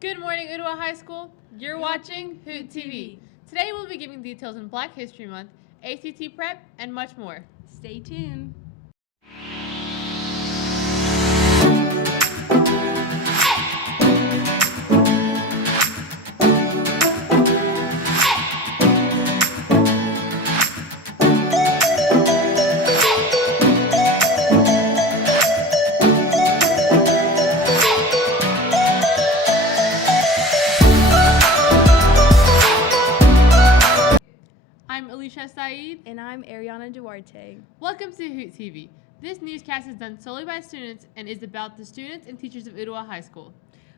Good morning, Ooltewah High School. You're watching Hoot TV. Today we'll be giving details on Black History Month, ACT Prep, and much more. Stay tuned. I'm Alicia Saeed. And I'm Ariana Duarte. Welcome to Hoot TV. This newscast is done solely by students and is about the students and teachers of Ooltewah High School.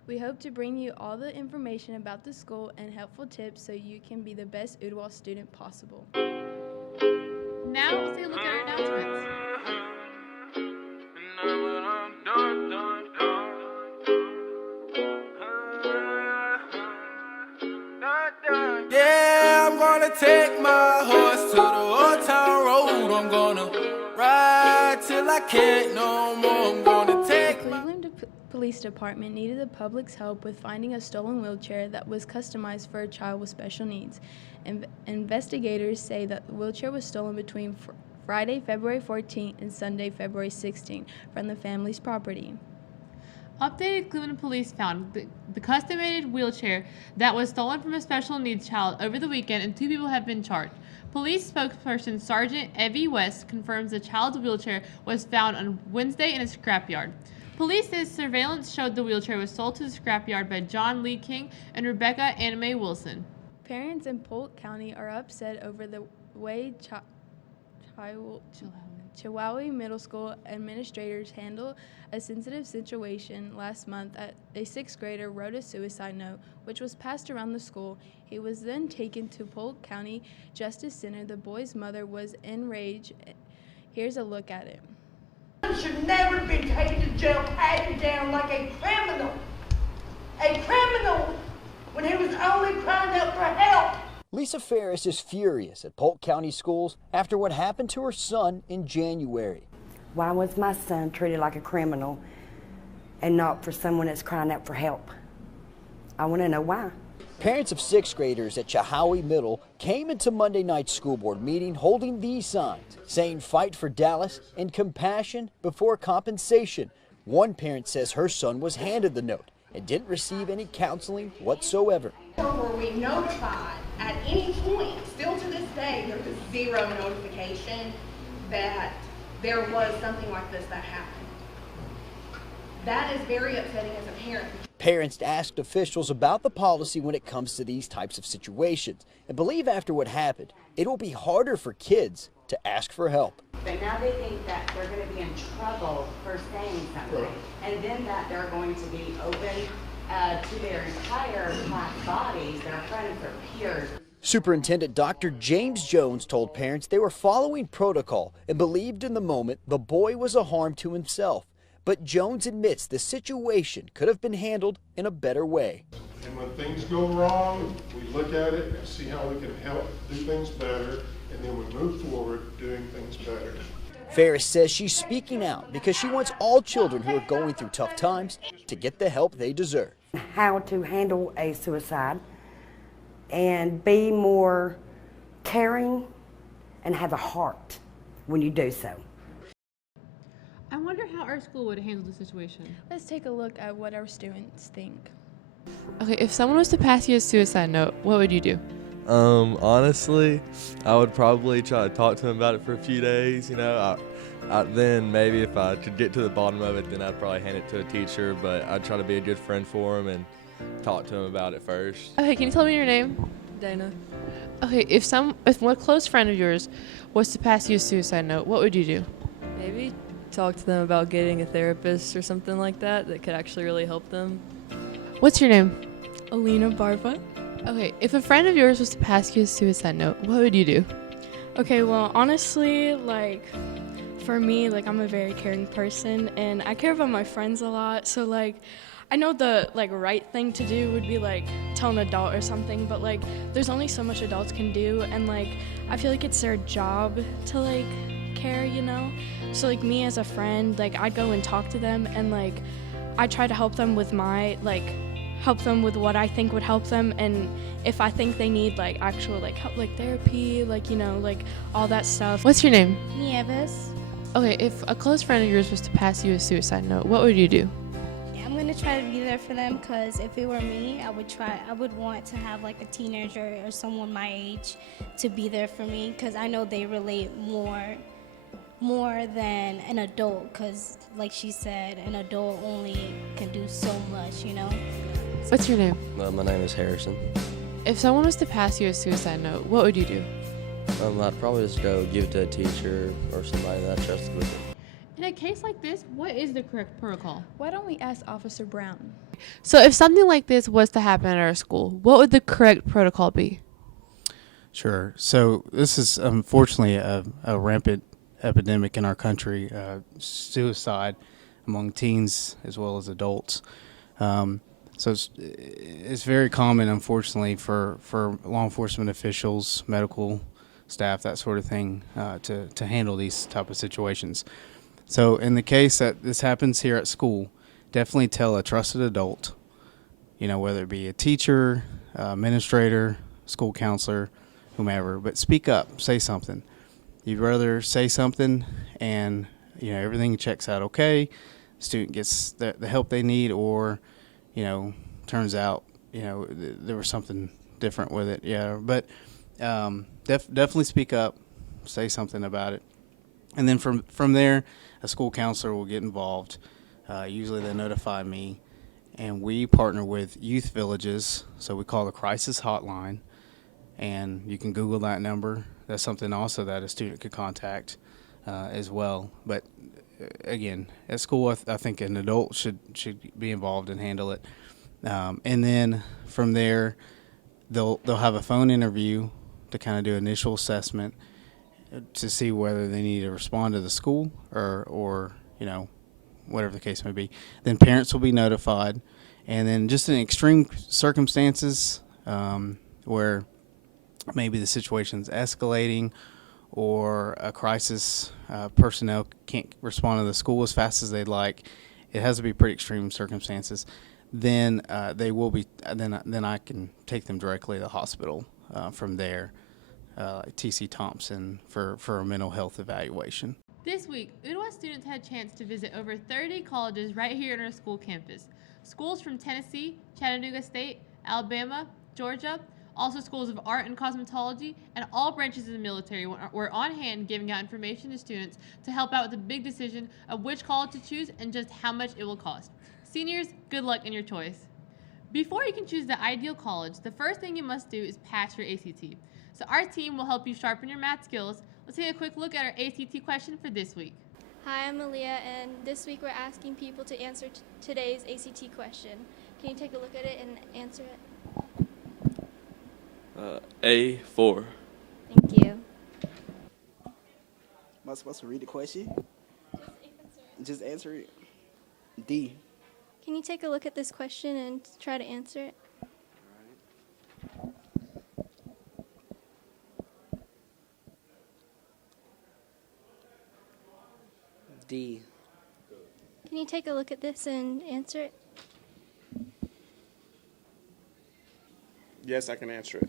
We hope to bring you all the information about the school and helpful tips so you can be the best Ooltewah student possible. Now let's take a look at our announcements. Yeah, I'm gonna take my horse to the old town road. I'm gonna ride till I can't no more. I'm gonna take The Cleveland Police Department needed the public's help with finding a stolen wheelchair that was customized for a child with special needs. Investigators say that the wheelchair was stolen between Friday, February 14th and Sunday, February 16th from the family's property. Updated Cleveland police found the custom-made wheelchair that was stolen from a special needs child over the weekend, and 2 people have been charged. Police spokesperson Sergeant Evie West confirms the child's wheelchair was found on Wednesday in a scrapyard. Police says surveillance showed the wheelchair was sold to the scrapyard by John Lee King and Rebecca Anime Wilson. Parents in Polk County are upset over the way Chihuahua Middle School administrators handled a sensitive situation last month. A 6th grader wrote a suicide note, which was passed around the school. He was then taken to Polk County Justice Center. The boy's mother was enraged. Here's a look at it. Should never be taken to jail, patted down like a criminal. A criminal when he was only crying out for help. Lisa Ferris is furious at Polk County schools after what happened to her son in January. Why was my son treated like a criminal and not for someone that's crying out for help? I want to know why. Parents of 6th graders at Chihuahua Middle came into Monday night's school board meeting holding these signs, saying fight for Dallas and compassion before compensation. One parent says her son was handed the note and didn't receive any counseling whatsoever. Were we notified at any point? Still to this day, there was zero notification that there was something like this that happened. That is very upsetting as a parent. Parents asked officials about the policy when it comes to these types of situations and believe after what happened, it will be harder for kids to ask for help. But now they think that they're going to be in trouble for saying something, and then that they're going to be open to their entire class bodies, their friends, their peers. Superintendent Dr. James Jones told parents they were following protocol and believed in the moment the boy was a harm to himself. But Jones admits the situation could have been handled in a better way. And when things go wrong, we look at it and see how we can help do things better, and then we move forward doing things better. Ferris says she's speaking out because she wants all children who are going through tough times to get the help they deserve. How to handle a suicide and be more caring and have a heart when you do so. I wonder how our school would handle the situation. Let's take a look at what our students think. Okay, if someone was to pass you a suicide note, what would you do? Honestly, I would probably try to talk to him about it for a few days, then maybe if I could get to the bottom of it, then I'd probably hand it to a teacher, but I'd try to be a good friend for him and talk to him about it first. Okay, can you tell me your name? Dana. Okay, if one close friend of yours was to pass you a suicide note, what would you do? Maybe talk to them about getting a therapist or something like that could actually really help them. What's your name? Alina Barba. Okay, if a friend of yours was to pass you a suicide note, what would you do? Okay, well, honestly, for me, I'm a very caring person, and I care about my friends a lot, so, I know the, right thing to do would be, tell an adult or something, but, there's only so much adults can do, and, I feel like it's their job to, care, So, me as a friend, I'd go and talk to them, and, I try to help them with my, help them with what I think would help them, and if I think they need like actual like help, like therapy, like like all that stuff. What's your name? Nieves. Okay, if a close friend of yours was to pass you a suicide note, what would you do? Yeah, I'm gonna try to be there for them, because if it were me, I would want to have like a teenager or someone my age to be there for me, because I know they relate more than an adult, because like she said, an adult only can do so much, What's your name? My name is Harrison. If someone was to pass you a suicide note, what would you do? I'd probably just go give it to a teacher or somebody that I trusted with it. In a case like this, what is the correct protocol? Why don't we ask Officer Brown? So if something like this was to happen at our school, what would the correct protocol be? Sure. So this is unfortunately a rampant epidemic in our country, suicide among teens as well as adults. So it's very common, unfortunately, for law enforcement officials, medical staff, that sort of thing, to handle these type of situations. So in the case that this happens here at school, definitely tell a trusted adult, whether it be a teacher, administrator, school counselor, whomever, but speak up, say something. You'd rather say something and, everything checks out okay, student gets the help they need, or, turns out, there was something different with it. Yeah, but definitely speak up, say something about it. And then from there, a school counselor will get involved. Usually they notify me, and we partner with youth villages, so we call the crisis hotline, and you can Google that number. That's something also that a student could contact as well. But again, at school, I think an adult should be involved and handle it. And then from there, they'll have a phone interview to kind of do initial assessment to see whether they need to respond to the school or whatever the case may be. Then parents will be notified, and then just in extreme circumstances where maybe the situation's escalating or a crisis personnel can't respond to the school as fast as they'd like, it has to be pretty extreme circumstances. Then they will be. Then I can take them directly to the hospital from there, TC Thompson, for a mental health evaluation. This week, Ooltewah students had a chance to visit over 30 colleges right here on our school campus. Schools from Tennessee, Chattanooga State, Alabama, Georgia, also schools of art and cosmetology, and all branches of the military were on hand giving out information to students to help out with the big decision of which college to choose and just how much it will cost. Seniors, good luck in your choice. Before you can choose the ideal college, the first thing you must do is pass your ACT. So our team will help you sharpen your math skills. Let's take a quick look at our ACT question for this week. Hi, I'm Aaliyah, and this week we're asking people to answer today's ACT question. Can you take a look at it and answer it? A4. Thank you. Am I supposed to read the question? Just answer it. D. Can you take a look at this question and try to answer it? D. Can you take a look at this and answer it? Yes, I can answer it.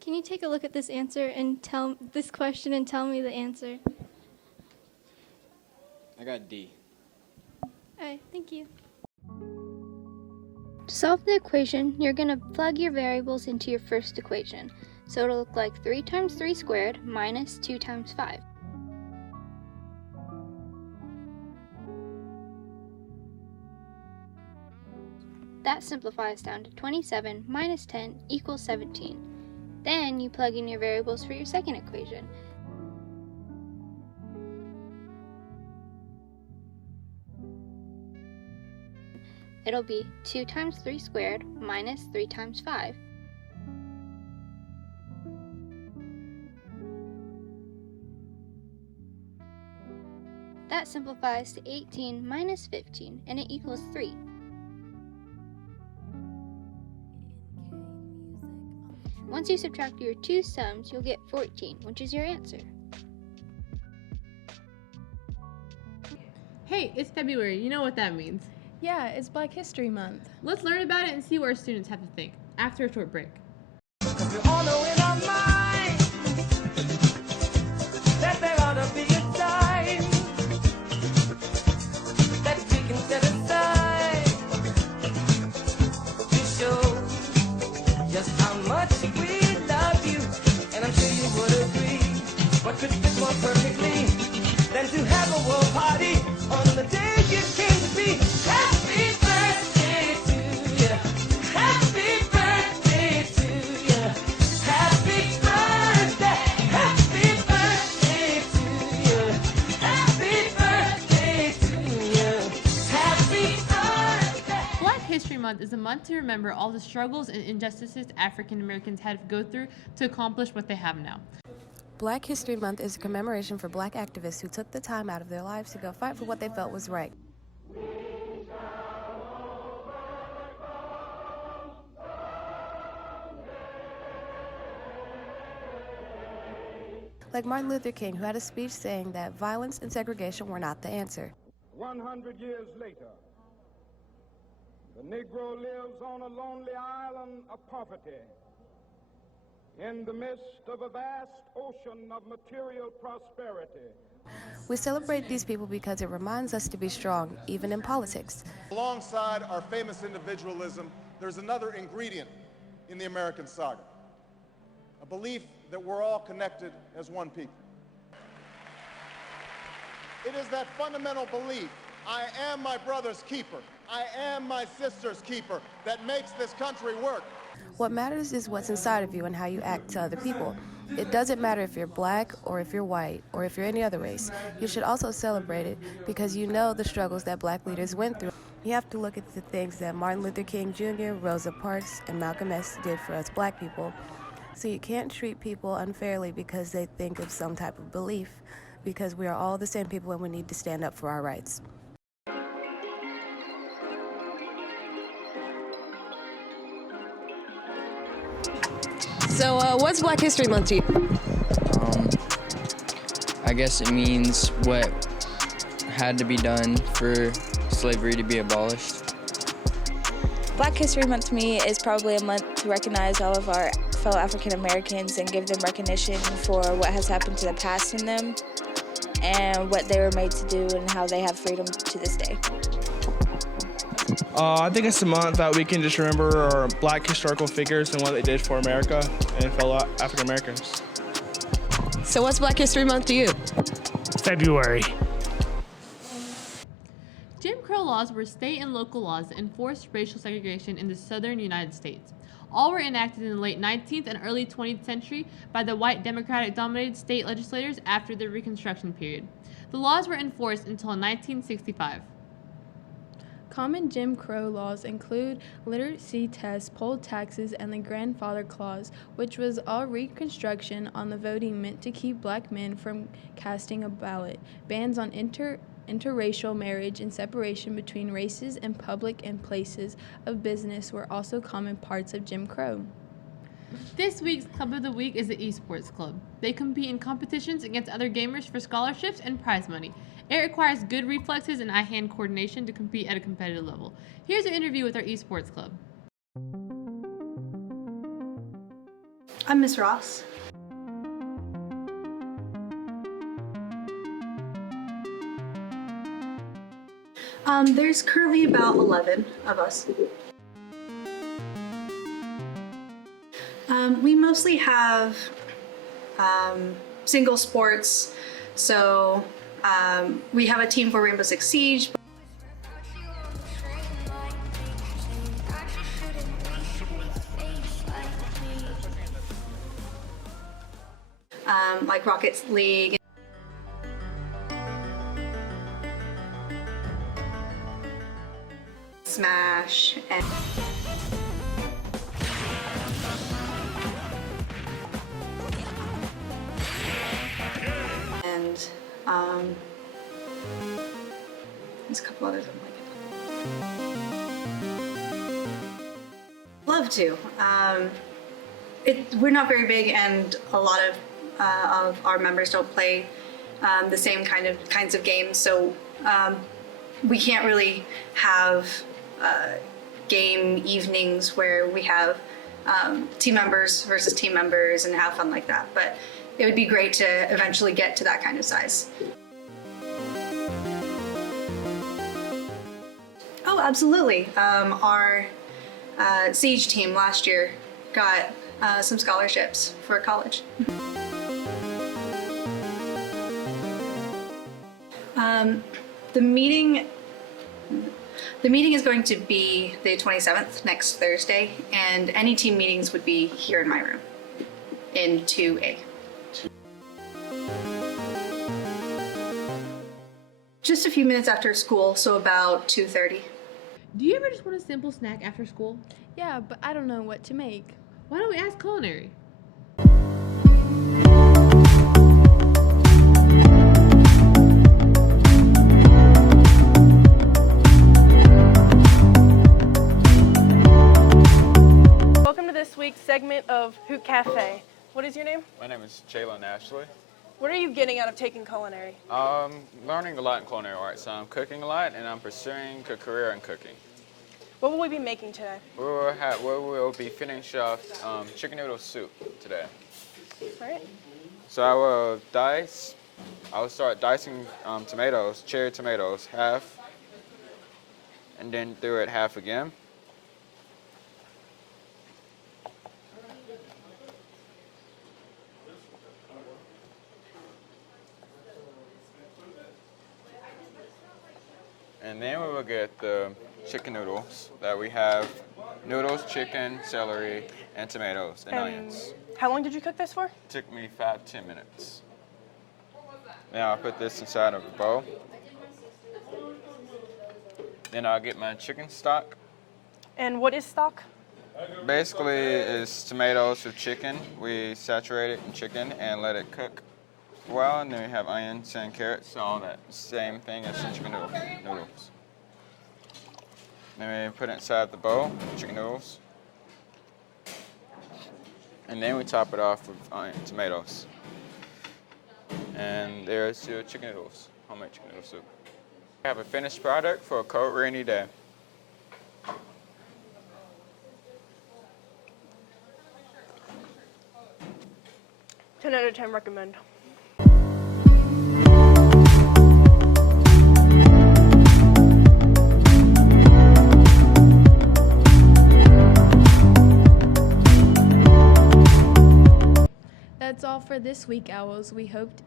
Can you take a look at this answer and tell this question and tell me the answer? I got D. Alright, thank you. To solve the equation, you're going to plug your variables into your first equation. So it'll look like 3 times 3 squared minus 2 times 5. That simplifies down to 27 minus 10 equals 17. Then you plug in your variables for your second equation. It'll be 2 times 3 squared minus 3 times 5. That simplifies to 18 minus 15, and it equals 3. Once you subtract your two sums, you'll get 14, which is your answer. Hey, it's February. You know what that means. Yeah, it's Black History Month. Let's learn about it and see what our students have to think after a short break. We all know in our minds that there ought to be a time that we can set aside to show just how much we love you. And I'm sure you would agree, what could fit more perfectly than to have a world party on the day you came to be. Happy birthday to you. Happy birthday to you. Happy birthday. Happy birthday to you. Happy birthday to you. Happy birthday. Black History Month is a month to remember all the struggles and injustices African Americans had to go through to accomplish what they have now. Black History Month is a commemoration for Black activists who took the time out of their lives to go fight for what they felt was right. Like Martin Luther King, who had a speech saying that violence and segregation were not the answer. 100 years later, the Negro lives on a lonely island of poverty in the midst of a vast ocean of material prosperity. We celebrate these people because it reminds us to be strong, even in politics. Alongside our famous individualism, there's another ingredient in the American saga, a belief that we're all connected as one people. It is that fundamental belief, I am my brother's keeper, I am my sister's keeper, that makes this country work. What matters is what's inside of you and how you act to other people. It doesn't matter if you're black or if you're white or if you're any other race. You should also celebrate it because you know the struggles that black leaders went through. You have to look at the things that Martin Luther King Jr., Rosa Parks, and Malcolm X did for us black people. So you can't treat people unfairly because they think of some type of belief, because we are all the same people and we need to stand up for our rights. So, what's Black History Month to you? I guess it means what had to be done for slavery to be abolished. Black History Month to me is probably a month to recognize all of our fellow African Americans and give them recognition for what has happened to the past in them and what they were made to do and how they have freedom to this day. I think it's a month that we can just remember our black historical figures and what they did for America and fellow African Americans. So what's Black History Month to you? February. Jim Crow laws were state and local laws that enforced racial segregation in the southern United States. All were enacted in the late 19th and early 20th century by the white Democratic-dominated state legislators after the Reconstruction period. The laws were enforced until 1965. Common Jim Crow laws include literacy tests, poll taxes, and the grandfather clause, which was all reconstruction on the voting meant to keep black men from casting a ballot. Bans on interracial marriage and separation between races in public and places of business were also common parts of Jim Crow. This week's Club of the Week is the Esports Club. They compete in competitions against other gamers for scholarships and prize money. It requires good reflexes and eye-hand coordination to compete at a competitive level. Here's an interview with our Esports Club. I'm Miss Ross. There's currently about 11 of us. We mostly have single sports, so we have a team for Rainbow Six Siege. Like Rocket League. Smash and there's a couple others I'm like. Love to. We're not very big, and a lot of our members don't play the same kinds of games. So we can't really have game evenings where we have team members versus team members and have fun like that. But it would be great to eventually get to that kind of size. Oh, absolutely. Our Siege team last year got some scholarships for college. The meeting is going to be the 27th, next Thursday, and any team meetings would be here in my room, in 2A. Just a few minutes after school, so about 2:30. Do you ever just want a simple snack after school? Yeah, but I don't know what to make. Why don't we ask Culinary? Welcome to this week's segment of Hoot Cafe. What is your name? My name is Jalen Ashley. What are you getting out of taking culinary? Learning a lot in culinary arts. So I'm cooking a lot, and I'm pursuing a career in cooking. What will we be making today? We will be finishing off chicken noodle soup today. All right. So I will start dicing tomatoes, cherry tomatoes, half, and then do it half again. And then we will get the chicken noodles that we have. Noodles, chicken, celery, and tomatoes and onions. How long did you cook this for? Took me 5-10 minutes. Now I'll put this inside of a bowl. Then I'll get my chicken stock. And what is stock? Basically, it's tomatoes with chicken. We saturate it in chicken and let it cook well, and then we have onions and carrots, all that same thing as the chicken noodles. Then we put it inside the bowl, chicken noodles. And then we top it off with tomatoes. And there's your chicken noodles, homemade chicken noodle soup. We have a finished product for a cold, rainy day. Ten out of 10 recommend. That's all for this week, Owls. We hope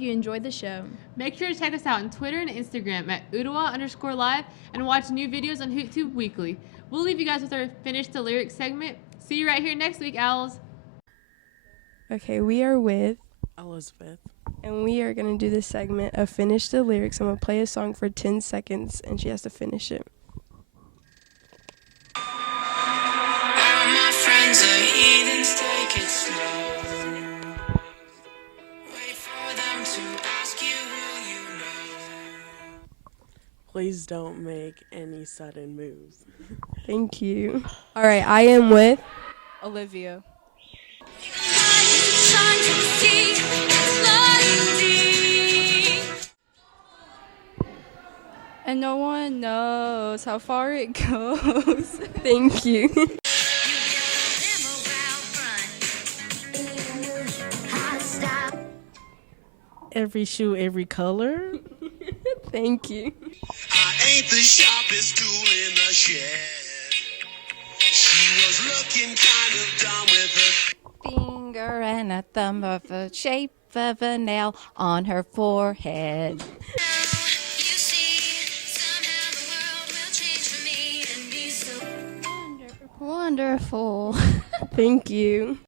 you enjoyed the show. Make sure to check us out on Twitter and Instagram at Ooltewah_live and watch new videos on HootTube weekly. We'll leave you guys with our Finish the Lyrics segment. See you right here next week, Owls. Okay, we are with Elizabeth. And we are going to do this segment of Finish the Lyrics. I'm going to play a song for 10 seconds, and she has to finish it. All my friends are heathens, take it slow. Wait for them to ask you who you know. Please don't make any sudden moves. Thank you. All right, I am with Olivia. And no one knows how far it goes. Thank you. Every shoe, every color. Thank you. I ain't the sharpest tool in the shed. She was looking kind of dumb with her finger and a thumb of the shape of a nail on her forehead. Wonderful. Thank you.